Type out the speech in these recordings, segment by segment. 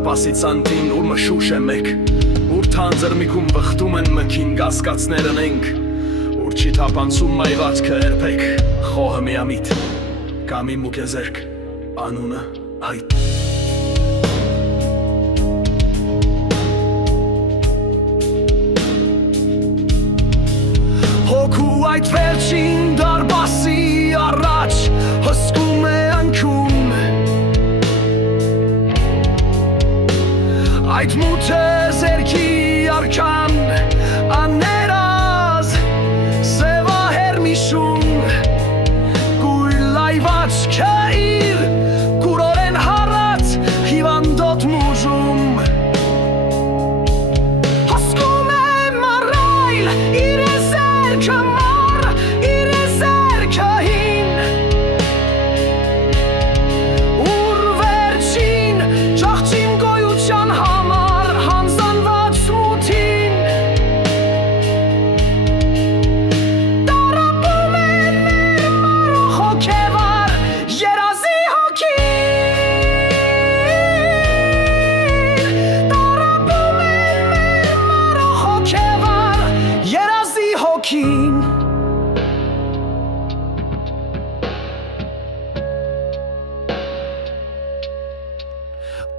դարպասից անտին ուր մշուշ է մեկ Ուր թանձրմիքում վխտում են մքին գասկացներն ենք Ուր չի թապանցում մայվածքը երբեք Խոհը միամիտ Կամի մուկեզերք Անունը այդ Հոգու այդ վերջին դարպասի առաջ Հսկում է անքում Այդ մութ է զերքի արքան Աներազ սևահեր միշում Գույլ լայվ աչքը իր Կուրորեն հարած հիվանդոտ մուժում Հսկում է մարայլ իր զերքը մար իր զերքը հին Ուր վերջին ճախճին գոյության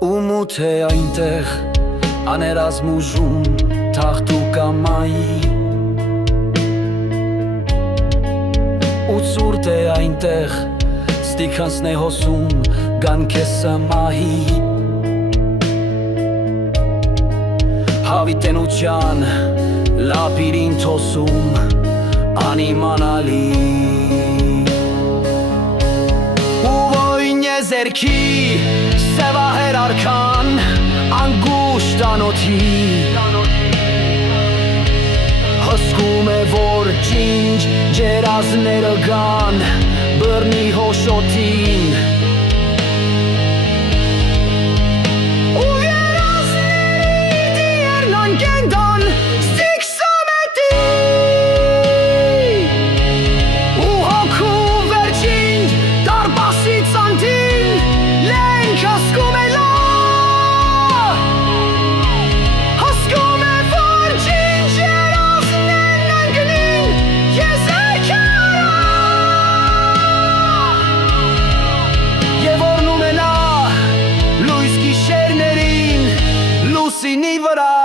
Ու մութ է այնտեղ աներազմ ուժում թախտուկ ամայի Ու ծուրտ է այնտեղ ստիքանցն է հոսում գանքեսը մահի Հավիտենության լապիրին թոսում անիմանալի Ու ոյն է զերքի Սևահեր արքան անգուշտ անոթի Հսկում է որ ջինջ ջերազները գան բռնի հոշոտին Ու երազների դիերն անկենդան ստիքսում է տի Ու հոգու վերջին դարպասից անտին Lenk hskum e la Hskum e forgjin gjeraznen nëngnin Jezekara Jevornum e la Lujski shernerin Lusin i vëra